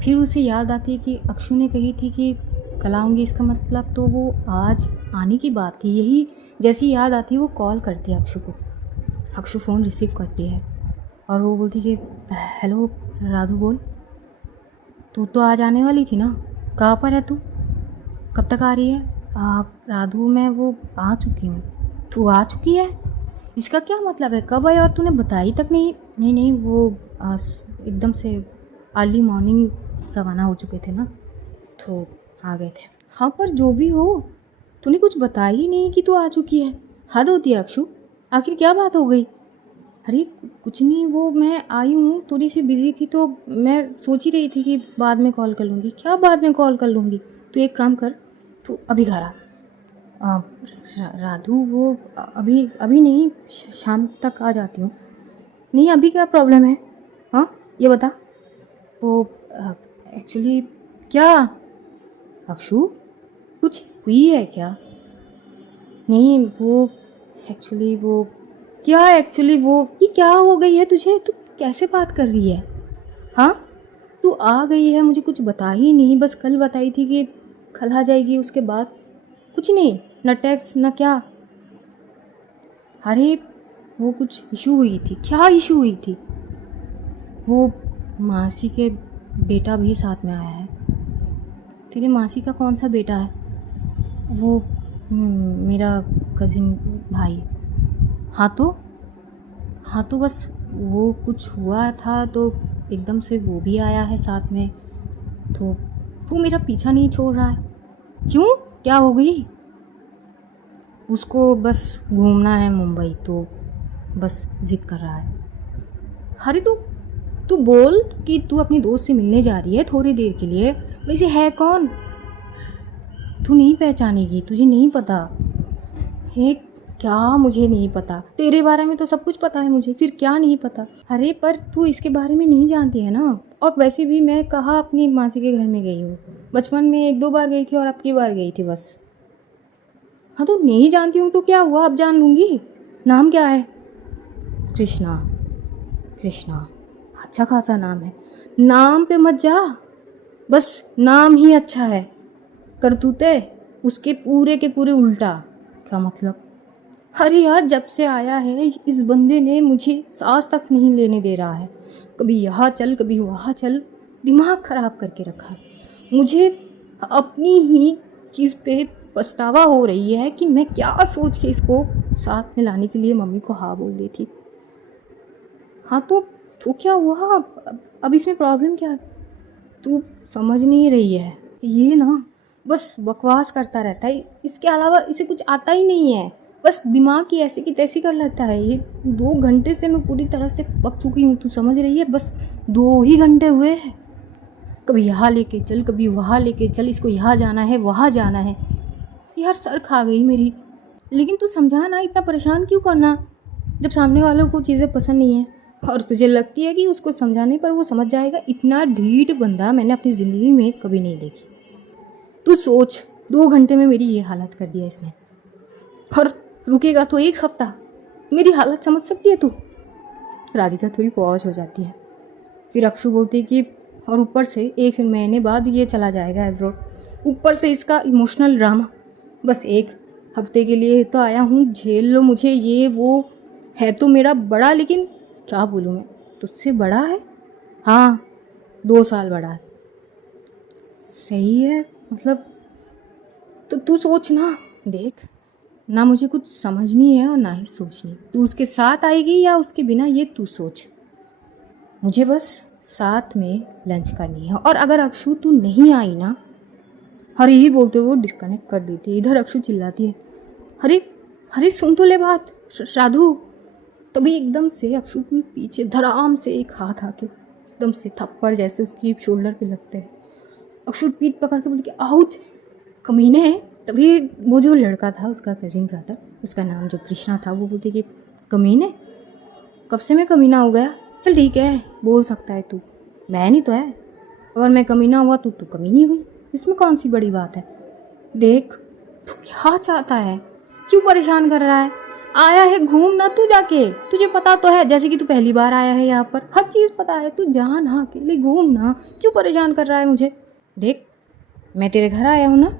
फिर उसे याद आती कि अक्षु ने कही थी कि कल आऊँगी, इसका मतलब तो वो आज आने की बात थी। यही जैसी याद आती वो कॉल करती है अक्षु को। अक्षु फ़ोन रिसीव करती है और वो बोलती कि हेलो राधु बोल, तू तो आज आने वाली थी ना, कहाँ पर है तू, कब तक आ रही है? राधु मैं वो आ चुकी हूँ। तू आ चुकी है? इसका क्या मतलब है, कब आई और तूने बताई तक नहीं? नहीं वो एकदम से अर्ली मॉर्निंग रवाना हो चुके थे ना, तो आ गए थे। हाँ पर जो भी हो, तूने कुछ बताया ही नहीं कि तू आ चुकी है। हद होती है अक्षु, आखिर क्या बात हो गई? अरे कुछ नहीं, वो मैं आई हूँ, थोड़ी सी बिजी थी तो मैं सोच ही रही थी कि बाद में कॉल कर लूँगी। क्या बाद में कॉल कर लूँगी? तू एक काम कर, तू अभी घर आ। राधु वो अभी नहीं, शाम तक आ जाती हूँ। नहीं अभी क्या प्रॉब्लम है? हाँ ये बता। वो एक्चुअली क्या अक्षु, कुछ हुई है क्या? नहीं वो एक्चुअली वो क्या एक्चुअली वो ये क्या हो गई है तुझे? तू कैसे बात कर रही है? हाँ तू आ गई है, मुझे कुछ बता ही नहीं, बस कल बताई थी कि कल आ जाएगी, उसके बाद कुछ नहीं, न टेक्स्ट न क्या। अरे वो कुछ इशू हुई थी। क्या इशू हुई थी? वो मासी के बेटा भी साथ में आया है। तेरे मासी का कौन सा बेटा है? वो मेरा कज़िन भाई। हाँ तो बस वो कुछ हुआ था तो एकदम से वो भी आया है साथ में, तो वो मेरा पीछा नहीं छोड़ रहा है। क्यों, क्या हो गई? उसको बस घूमना है मुंबई, तो बस जिद कर रहा है। अरे तू बोल कि तू अपनी दोस्त से मिलने जा रही है थोड़ी देर के लिए। वैसे है कौन? तू नहीं पहचानेगी, तुझे नहीं पता है क्या? मुझे नहीं पता, तेरे बारे में तो सब कुछ पता है मुझे, फिर क्या नहीं पता? अरे पर तू इसके बारे में नहीं जानती है ना। और वैसे भी मैं कहाँ अपनी मासी के घर में गई हूँ, बचपन में 1-2 बार गई थी और अब की बार गई थी बस। हाँ तो नहीं जानती हूँ तो क्या हुआ, अब जान लूँगी। नाम क्या है? कृष्णा। अच्छा खासा नाम है, नाम पे मत जा, बस नाम ही अच्छा है, करतूते उसके पूरे के पूरे उल्टा। क्या मतलब? अरे यार जब से आया है इस बंदे ने मुझे सांस तक नहीं लेने दे रहा है, कभी यहाँ चल कभी वहाँ चल, दिमाग ख़राब करके रखा है। मुझे अपनी ही चीज़ पे पछतावा हो रही है कि मैं क्या सोच के इसको साथ में लाने के लिए मम्मी को हाँ बोल दी थी। हाँ तो क्या हुआ अब इसमें प्रॉब्लम क्या है? तू समझ नहीं रही है, ये ना बस बकवास करता रहता है, इसके अलावा इसे कुछ आता ही नहीं है, बस दिमाग की ऐसी की तैसी कर लगता है। ये 2 घंटे से मैं पूरी तरह से पक चुकी हूँ, तू समझ रही है? बस 2 ही घंटे हुए हैं, कभी यहाँ लेके चल कभी वहाँ लेके चल, इसको यहाँ जाना है वहाँ जाना है। यार सर खा गई मेरी, लेकिन तू समझा ना, इतना परेशान क्यों करना जब सामने वालों को चीज़ें पसंद नहीं है और तुझे लगती है कि उसको समझाने पर वो समझ जाएगा। इतना ढीठ बंदा मैंने अपनी ज़िंदगी में कभी नहीं देखी। तू सोच, 2 घंटे में मेरी ये हालत कर दिया इसने, और रुकेगा तो 1 हफ्ता। मेरी हालत समझ सकती है तू? राधिका थोड़ी पॉज हो जाती है। फिर अक्षु बोलती है कि और ऊपर से 1 महीने बाद ये चला जाएगा एब्रॉड, ऊपर से इसका इमोशनल ड्रामा। बस 1 हफ्ते के लिए तो आया हूँ, झेल लो मुझे, ये वो है तो मेरा बड़ा, लेकिन क्या बोलूँ मैं, तुझसे बड़ा है। हाँ, 2 साल बड़ा है। सही है, मतलब तो तू सोच ना, देख ना, मुझे कुछ समझनी है और ना ही सोचनी। तू उसके साथ आएगी या उसके बिना, ये तू सोच। मुझे बस साथ में लंच करनी है, और अगर अक्षु तू नहीं आई ना, और यही बोलते हुए वो डिस्कनेक्ट कर देती है। इधर अक्षु चिल्लाती है, अरे अरे सुन तो ले बात राधु। तभी एकदम से अक्षु के पीछे धड़ाम से एक हाथ आके एकदम से थप्पड़ जैसे उसकी शोल्डर पे लगते हैं। अक्षु पीठ पकड़ के बोलती कि आउच, कमीने है। तभी वो जो लड़का था, उसका कजिन ब्रदर, उसका नाम जो कृष्णा था, वो बोलती कि कमीने, कब से मैं कमीना हो गया? चल ठीक है, बोल सकता है तू, मैं नहीं तो है। अगर मैं कमीना हुआ तो तू कमीनी हुई, इसमें कौन सी बड़ी बात है? देख, तू क्या चाहता है, क्यों परेशान कर रहा है? आया है घूम ना तू जाके, तुझे पता तो है, जैसे कि तू पहली बार आया है यहाँ पर, हर चीज़ पता है। तू जा ना, अकेले घूम ना, क्यों परेशान कर रहा है मुझे? देख, मैं तेरे घर आया हूँ ना,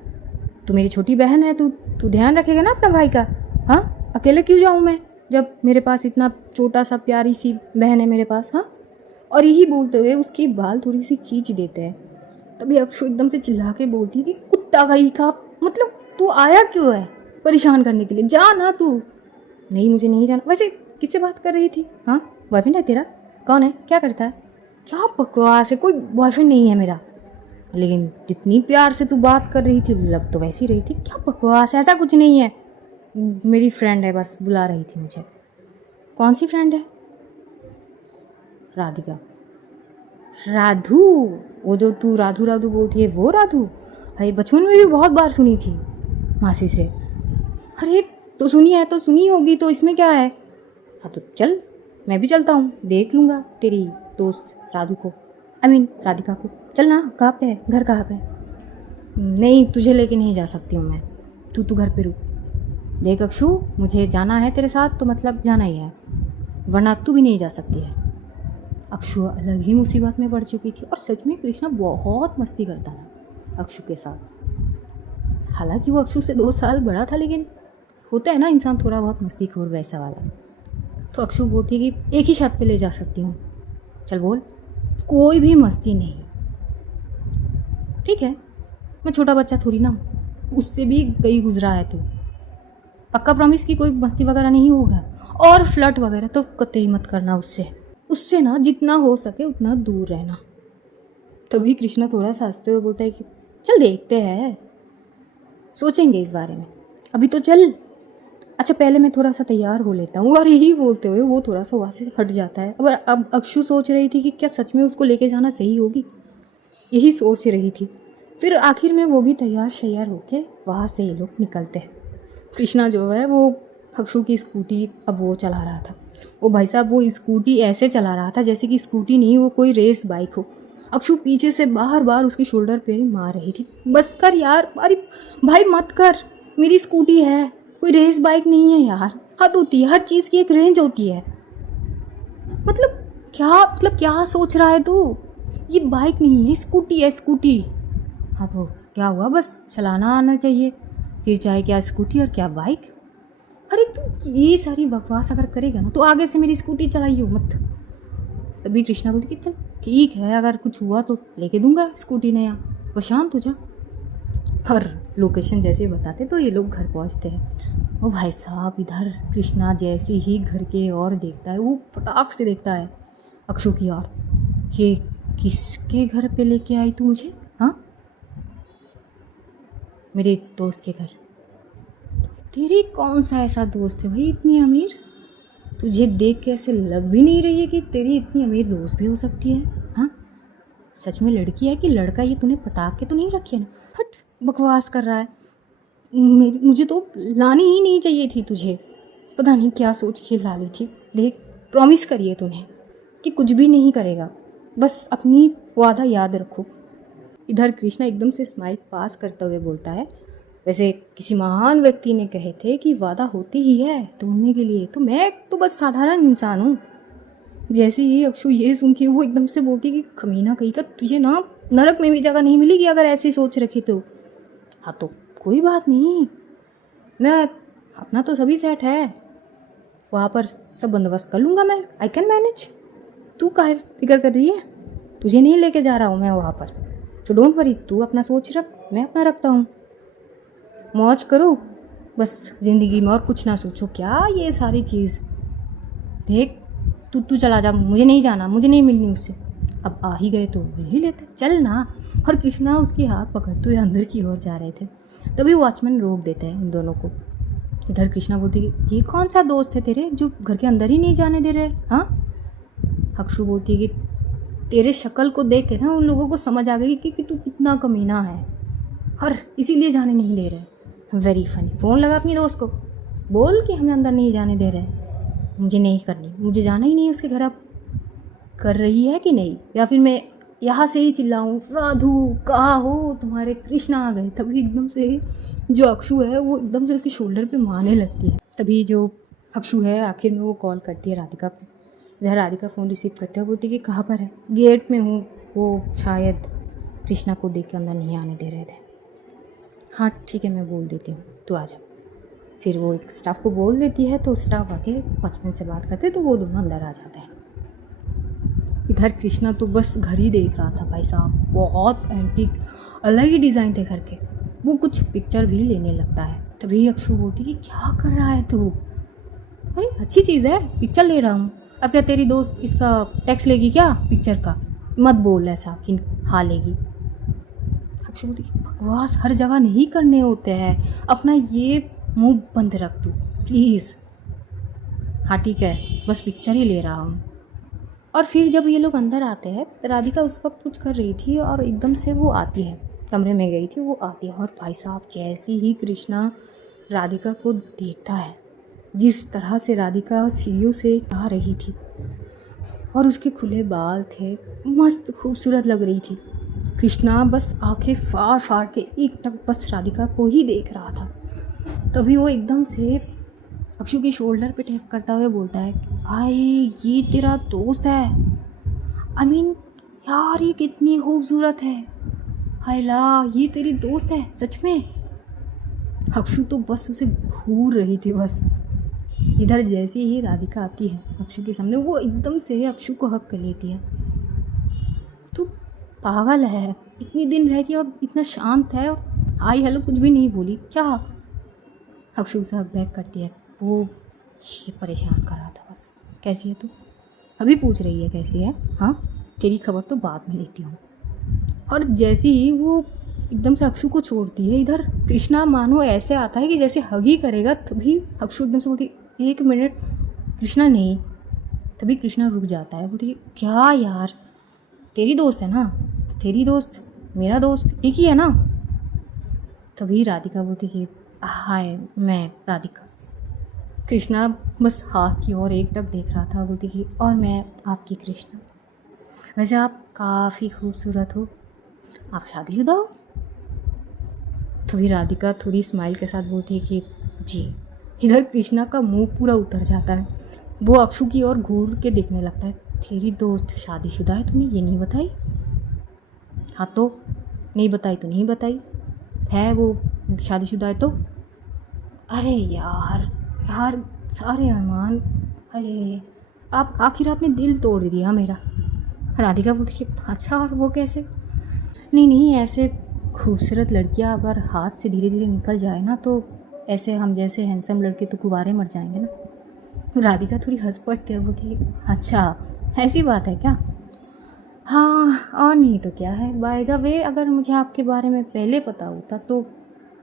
तू मेरी छोटी बहन है, तू तू ध्यान रखेगा ना अपना भाई का। हाँ, अकेले क्यों जाऊँ मैं, जब मेरे पास इतना छोटा सा प्यारी सी बहन है मेरे पास। हाँ, और यही बोलते हुए उसकी बाल थोड़ी सी खींच देते हैं। तभी अक्षु एकदम से चिल्ला के बोलती है कि कुत्ता कहीं का, मतलब तू आया क्यों है परेशान करने के लिए? जा ना तू। नहीं, मुझे नहीं जाना। वैसे किससे बात कर रही थी? हाँ, बॉयफ्रेंड है तेरा? कौन है, क्या करता है? क्या बकवास है, कोई बॉयफ्रेंड नहीं है मेरा। लेकिन जितनी प्यार से तू बात कर रही थी, लग तो वैसी रही थी। क्या बकवास है, ऐसा कुछ नहीं है, मेरी फ्रेंड है, बस बुला रही थी मुझे। कौन सी फ्रेंड है? राधिका। राधू? वो जो तू राधू राधू बोलती है, वो राधू? अरे बचपन में भी बहुत बार सुनी थी मासी से। अरे तो सुनी है तो सुनी होगी, तो इसमें क्या है? हाँ तो चल, मैं भी चलता हूँ, देख लूँगा तेरी दोस्त राधू को, राधिका को। चल ना, कहाँ पे है, घर कहाँ पे है? नहीं, तुझे लेके नहीं जा सकती हूँ मैं, तू घर पे रुक। देख अक्षु, मुझे जाना है तेरे साथ तो मतलब जाना ही है, वरना तू भी नहीं जा सकती है। अक्षु अलग ही मुसीबत में पड़ चुकी थी, और सच में कृष्णा बहुत मस्ती करता था अक्षु के साथ। हालांकि वो अक्षु से 2 साल बड़ा था, लेकिन होता है ना इंसान थोड़ा बहुत मस्तीखोर वैसा वाला। तो अक्षु बोलती है कि एक ही छत पे ले जा सकती हूँ, चल बोल। कोई भी मस्ती नहीं। ठीक है, मैं छोटा बच्चा थोड़ी ना हूँ, उससे भी गई गुजरा है तू। पक्का प्रॉमिस कि कोई मस्ती वगैरह नहीं होगा, और फ्लर्ट वगैरह तो कतई मत करना उससे ना जितना हो सके उतना दूर रहना। तभी कृष्णा थोड़ा सा हंसते हुए बोलता है कि चल देखते हैं, सोचेंगे इस बारे में, अभी तो चल। अच्छा, पहले मैं थोड़ा सा तैयार हो लेता हूँ। और यही बोलते हुए वो थोड़ा सा वहाँ से हट जाता है। अब अक्षु सोच रही थी कि क्या सच में उसको लेके जाना सही होगी, यही सोच रही थी। फिर आखिर में वो भी तैयार शैयार होके वहाँ से ये लोग निकलते हैं। कृष्णा जो है वो अक्षु की स्कूटी अब वो चला रहा था। वो भाई साहब, वो स्कूटी ऐसे चला रहा था जैसे कि स्कूटी नहीं, वो कोई रेस बाइक हो। अक्षु पीछे से बार बार उसकी शोल्डर पे मार रही थी, बस कर यार, अरे भाई मत कर, मेरी स्कूटी है, कोई रेस बाइक नहीं है यार। हद होती है, हर चीज़ की एक रेंज होती है। मतलब क्या सोच रहा है तू? ये बाइक नहीं है, स्कूटी है, स्कूटी। हाँ तो क्या हुआ, बस चलाना आना चाहिए, फिर चाहे क्या स्कूटी और क्या बाइक। अरे तू ये सारी बकवास अगर करेगा ना तो आगे से मेरी स्कूटी चलाइयो मत। तभी कृष्णा बोलती कि चल ठीक है, अगर कुछ हुआ तो लेके दूंगा स्कूटी नया, बस शांत हो जा। और लोकेशन जैसे बताते तो ये लोग घर पहुंचते हैं। ओ भाई साहब, इधर कृष्णा जैसे ही घर के और देखता है, वो फटाक से देखता है अक्षु की ओर। ये किसके घर पे लेके आई तू मुझे? हाँ, मेरे दोस्त के घर। तेरी कौन सा ऐसा दोस्त है भाई इतनी अमीर? तुझे देख के ऐसे लग भी नहीं रही है कि तेरी इतनी अमीर दोस्त भी हो सकती है। हाँ, सच में लड़की है कि लड़का? ये तूने पटाक के तो नहीं रखी है ना? हट, बकवास कर रहा है। मुझे तो लानी ही नहीं चाहिए थी तुझे। पता नहीं क्या सोच के ला ली थी। देख, प्रॉमिस करिए तूने कि कुछ भी नहीं करेगा, बस अपनी वादा याद रखो। इधर कृष्णा एकदम से स्माइल पास करते हुए बोलता है, वैसे किसी महान व्यक्ति ने कहे थे कि वादा होती ही है तोड़ने के लिए, तो मैं तो बस साधारण इंसान हूँ। जैसे ही अक्षु ये सुनती है वो एकदम से बोलती है कि कमीना कहीं का, तुझे ना नरक में भी जगह नहीं मिलेगी अगर ऐसी सोच रखी तो। हाँ तो कोई बात नहीं, मैं अपना तो सभी सेट है, वहाँ पर सब बंदोबस्त कर लूँगा मैं, आई कैन मैनेज। तू काहे फिक्र कर रही है, तुझे नहीं लेके जा रहा हूँ मैं वहाँ पर, तो डोंट वरी, तू अपना सोच रख, मैं अपना रखता हूँ। मौज करो बस ज़िंदगी में और कुछ ना सोचो। क्या ये सारी चीज़, देख तू चला जा, मुझे नहीं जाना, मुझे नहीं मिलनी उससे। अब आ ही गए तो मिल ही लेते, चल ना। और कृष्णा उसकी हाथ पकड़ते हुए अंदर की ओर जा रहे थे, तभी वॉचमैन रोक देते हैं इन दोनों को। इधर कृष्णा बोलती है, ये कौन सा दोस्त है तेरे जो घर के अंदर ही नहीं जाने दे रहे? हाँ, अक्षु बोलती है कि तेरे शक्ल को देख के ना उन लोगों को समझ आ गई कि तू कितना कमीना है, और इसीलिए जाने नहीं दे रहे। Very funny. फ़ोन लगा अपनी दोस्त को, बोल कि हमें अंदर नहीं जाने दे रहे। मुझे नहीं करनी, मुझे जाना ही नहीं उसके घर। अब कर रही है कि नहीं, या फिर मैं यहाँ से ही चिल्लाऊँ, राधु कहाँ हो, तुम्हारे कृष्णा आ गए। तभी एकदम से जो अक्षु है वो एकदम से उसके शोल्डर पे मारने लगती है। तभी जो अक्षु है आखिर में वो कॉल करती है राधिका को। इधर राधिका फ़ोन रिसीव करते हुए बोलती है कि कहाँ पर है? गेट में हूँ, वो शायद कृष्णा को देख के अंदर नहीं आने दे रहे थे। हाँ ठीक है, मैं बोल देती हूँ, तू आ जा। फिर वो एक स्टाफ को बोल देती है, तो स्टाफ आके वॉचमैन से बात करते, तो वो दोनों अंदर आ जाते हैं। इधर कृष्णा तो बस घर ही देख रहा था भाई साहब, बहुत एंटीक अलग ही डिज़ाइन थे घर के। वो कुछ पिक्चर भी लेने लगता है। तभी अक्षु बोलती कि क्या कर रहा है तू? अरे अच्छी चीज़ है, पिक्चर ले रहा हूँ। अब क्या तेरी दोस्त इसका टैक्स लेगी क्या पिक्चर का? मत बोल ऐसा कि हाँ लेगी। अक्षु बोलती बकवास हर जगह नहीं करने होते हैं, अपना ये मुंह बंद रख तू प्लीज़। हाँ ठीक है, बस पिक्चर ही ले रहा हूँ। और फिर जब ये लोग अंदर आते हैं, राधिका उस वक्त कुछ कर रही थी और एकदम से वो आती है, कमरे में गई थी, वो आती है। और भाई साहब जैसे ही कृष्णा राधिका को देखता है, जिस तरह से राधिका सीढ़ियों से आ रही थी और उसके खुले बाल थे, मस्त खूबसूरत लग रही थी। कृष्णा बस आंखें फाड़ फाड़ के एक टक बस राधिका को ही देख रहा था। तभी वो एकदम से अक्षु की शोल्डर पे टैप करता हुए बोलता है, भाई ये तेरा दोस्त है? आई मीन यार ये कितनी खूबसूरत है, हाय ला ये तेरी दोस्त है सच में? अक्षु तो बस उसे घूर रही थी बस। इधर जैसे ही राधिका आती है अक्षु के सामने, वो एकदम से अक्षु को हक कर लेती है। तू पागल है, इतनी दिन रह के और इतना शांत है, और हाय हेलो कुछ भी नहीं बोली क्या? अक्षु उसे हक बैक करती है। वो ये परेशान कर रहा था बस। कैसी है तू? अभी पूछ रही है कैसी है? हाँ तेरी खबर तो बाद में लेती हूँ। और जैसे ही वो एकदम से अक्षु को छोड़ती है, इधर कृष्णा मानो ऐसे आता है कि जैसे हग ही करेगा। तभी अक्षु एकदम से बोलती, एक मिनट कृष्णा नहीं। तभी कृष्णा रुक जाता है, बोलती क्या यार, तेरी दोस्त है ना? तेरी दोस्त मेरा दोस्त एक ही है ना? तभी राधिका बोलती कि हाय मैं राधिका। कृष्णा बस हाथ की ओर एक टक देख रहा था, बोलती कि और मैं आपकी कृष्णा। वैसे आप काफ़ी खूबसूरत हो, आप शादीशुदा हो? तभी राधिका थोड़ी स्माइल के साथ बोलती है कि जी। इधर कृष्णा का मुंह पूरा उतर जाता है, वो अक्षु की ओर घूर के देखने लगता है। तेरी दोस्त शादीशुदा है, तूने ये नहीं बताई? हाँ तो नहीं बताई तो नहीं बताई, है वो शादीशुदा है तो? अरे यार यार सारे अरमान, अरे आप आखिर आपने दिल तोड़ दिया मेरा। राधिका बोलती है अच्छा और वो कैसे? नहीं नहीं, ऐसे खूबसूरत लड़कियां अगर हाथ से धीरे धीरे निकल जाए ना, तो ऐसे हम जैसे हैंडसम लड़के तो कुंवारे मर जाएंगे ना। राधिका थोड़ी हंस पड़ती है, बोलती है अच्छा ऐसी बात है क्या? हाँ और नहीं तो क्या है। बाय द वे अगर मुझे आपके बारे में पहले पता होता तो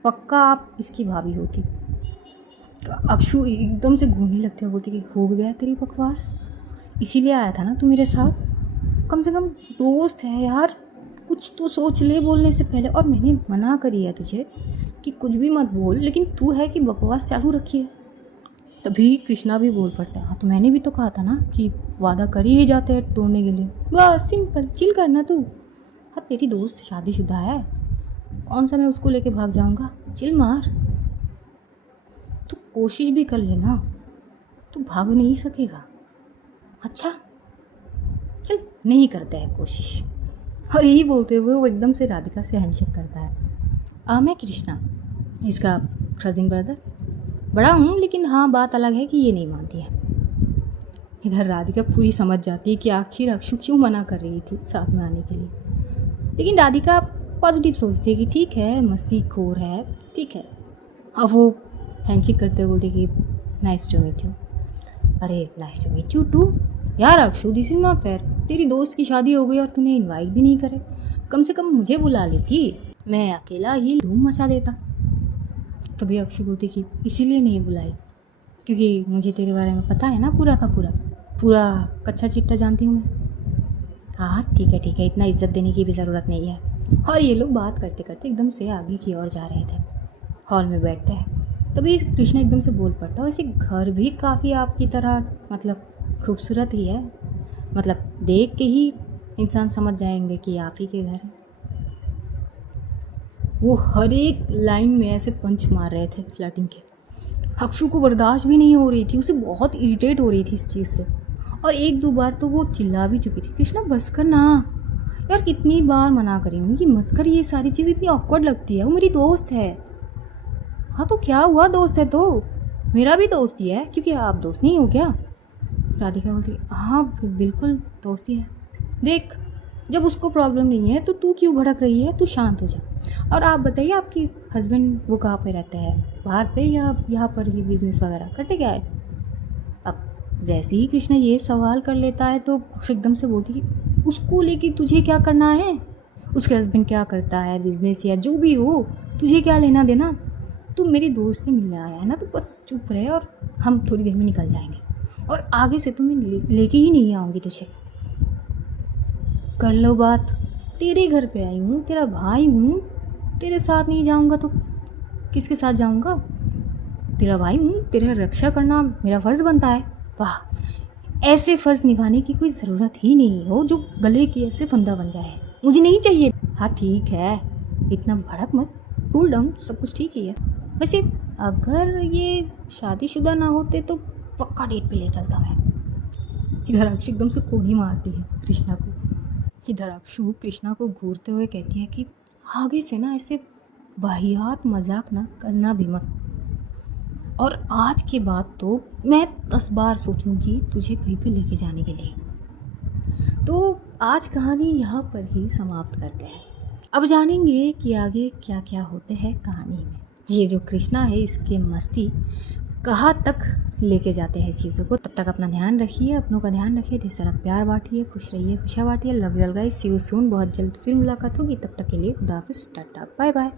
पक्का आप इसकी भाभी होती। अक्षु एकदम से घूमने लगती है, बोलती कि हो गया तेरी बकवास, इसीलिए आया था ना तू मेरे साथ? कम से कम दोस्त है यार, कुछ तो सोच ले बोलने से पहले। और मैंने मना करी है तुझे कि कुछ भी मत बोल, लेकिन तू है कि बकवास चालू रखी है। तभी कृष्णा भी बोल पड़ता है, हाँ तो मैंने भी तो कहा था ना कि वादा कर ही जाते हैं तोड़ने के लिए, बस सिंपल, चिल करना तू। हाँ तेरी दोस्त शादीशुदा है, कौन सा मैं उसको लेके भाग जाऊंगा, चिल मार। तू कोशिश भी कर लेना, तू भाग नहीं सकेगा। अच्छा चल नहीं करते हैं कोशिश। और यही बोलते हुए वो एकदम से राधिका से हैंडशेक करता है। मैं कृष्णा, इसका कजिन ब्रदर, बड़ा हूँ, लेकिन हाँ बात अलग है कि ये नहीं मानती है। इधर राधिका पूरी समझ जाती है कि आखिर अक्षु क्यों मना कर रही थी साथ में आने के लिए, लेकिन राधिका पॉजिटिव सोचती है कि ठीक है मस्ती खोर है, ठीक है। अब वो हैंडशेक करते हुए बोलती कि नाइस टू मीट यू। अरे nice to meet you too. यार Akshu this is not fair, तेरी दोस्त की शादी हो गई और तूने इनवाइट भी नहीं करे, कम से कम मुझे बुला लेती, मैं अकेला ही धूम मचा देता। तभी अक्षु बोलती कि इसीलिए नहीं बुलाई क्योंकि मुझे तेरे बारे में पता है ना, पूरा का पूरा कच्चा चिट्टा जानती हूँ मैं। हाँ ठीक है, इतना इज्जत देने की भी ज़रूरत नहीं है। और ये लोग बात करते करते एकदम से आगे की ओर जा रहे थे, हॉल में बैठते हैं। तभी कृष्णा एकदम से बोल पड़ता, वैसे घर भी काफ़ी आपकी तरह मतलब खूबसूरत ही है, मतलब देख के ही इंसान समझ जाएंगे कि आप ही के घर है। वो हर एक लाइन में ऐसे पंच मार रहे थे फ्लर्टिंग के। अक्षु को बर्दाश्त भी नहीं हो रही थी, उसे बहुत इरिटेट हो रही थी इस चीज़ से, और एक दो बार तो वो चिल्ला भी चुकी थी, कृष्णा बस कर ना यार, कितनी बार मना करी उनकी मत कर ये सारी चीज़, इतनी ऑकवर्ड लगती है, वो मेरी दोस्त है। हाँ तो क्या हुआ, दोस्त है तो मेरा भी दोस्त ही है, क्योंकि आप दोस्त नहीं हो क्या। राधिका बोलती हाँ बिल्कुल दोस्ती है। देख जब उसको प्रॉब्लम नहीं है तो तू क्यों भड़क रही है, तू शांत हो जा। और आप बताइए आपकी हस्बैंड वो कहाँ पे रहते हैं, बाहर पे या यहाँ पर ही बिजनेस वगैरह करते क्या है। अब जैसे ही कृष्णा ये सवाल कर लेता है तो एकदम से बोलती है उसको लेके तुझे क्या करना है, उसके हस्बैंड क्या करता है, बिजनेस या जो भी हो, तुझे क्या लेना देना। तू मेरी दोस्त से मिलने आया है ना, तो बस चुप रहे और हम थोड़ी देर में निकल जाएंगे, और आगे से तो मैं लेके ही नहीं आऊँगी तुझे। कर लो बात, तेरे घर पे आई हूँ, तेरा भाई हूँ, तेरे साथ नहीं जाऊँगा तो किसके साथ जाऊँगा। तेरा भाई हूँ, तेरा रक्षा करना मेरा फ़र्ज़ बनता है। वाह, ऐसे फ़र्ज़ निभाने की कोई ज़रूरत ही नहीं हो जो गले की ऐसे फंदा बन जाए, मुझे नहीं चाहिए। हाँ ठीक है, इतना भड़क मत, कूल डाउन, सब कुछ ठीक ही है। वैसे अगर ये शादीशुदा ना होते तो पक्का डेट पे ले चलता मैं। इधर अक्षु एकदम से कोड़ी मारती है कृष्णा को। इधर अक्षु कृष्णा को घूरते हुए कहती है कि आगे से ना ऐसे वाहियात मजाक ना करना भी मत, और आज के बाद तो मैं 10 बार सोचूंगी तुझे कहीं पे लेके जाने के लिए। तो आज कहानी यहाँ पर ही समाप्त करते हैं। अब जानेंगे कि आगे क्या क्या होते हैं कहानी में। ये जो कृष्णा है इसके मस्ती कहाँ तक लेके जाते हैं चीज़ों को। तब तक अपना ध्यान रखिए, अपनों का ध्यान रखिए, ढेर सारा प्यार बांटिए, खुश रहिए, खुशियाँ बांटिए। Love you all guys, see you soon, बहुत जल्द फिर मुलाकात होगी। तब तक के लिए खुदा हाफिज़, टाटा, बाय बाय।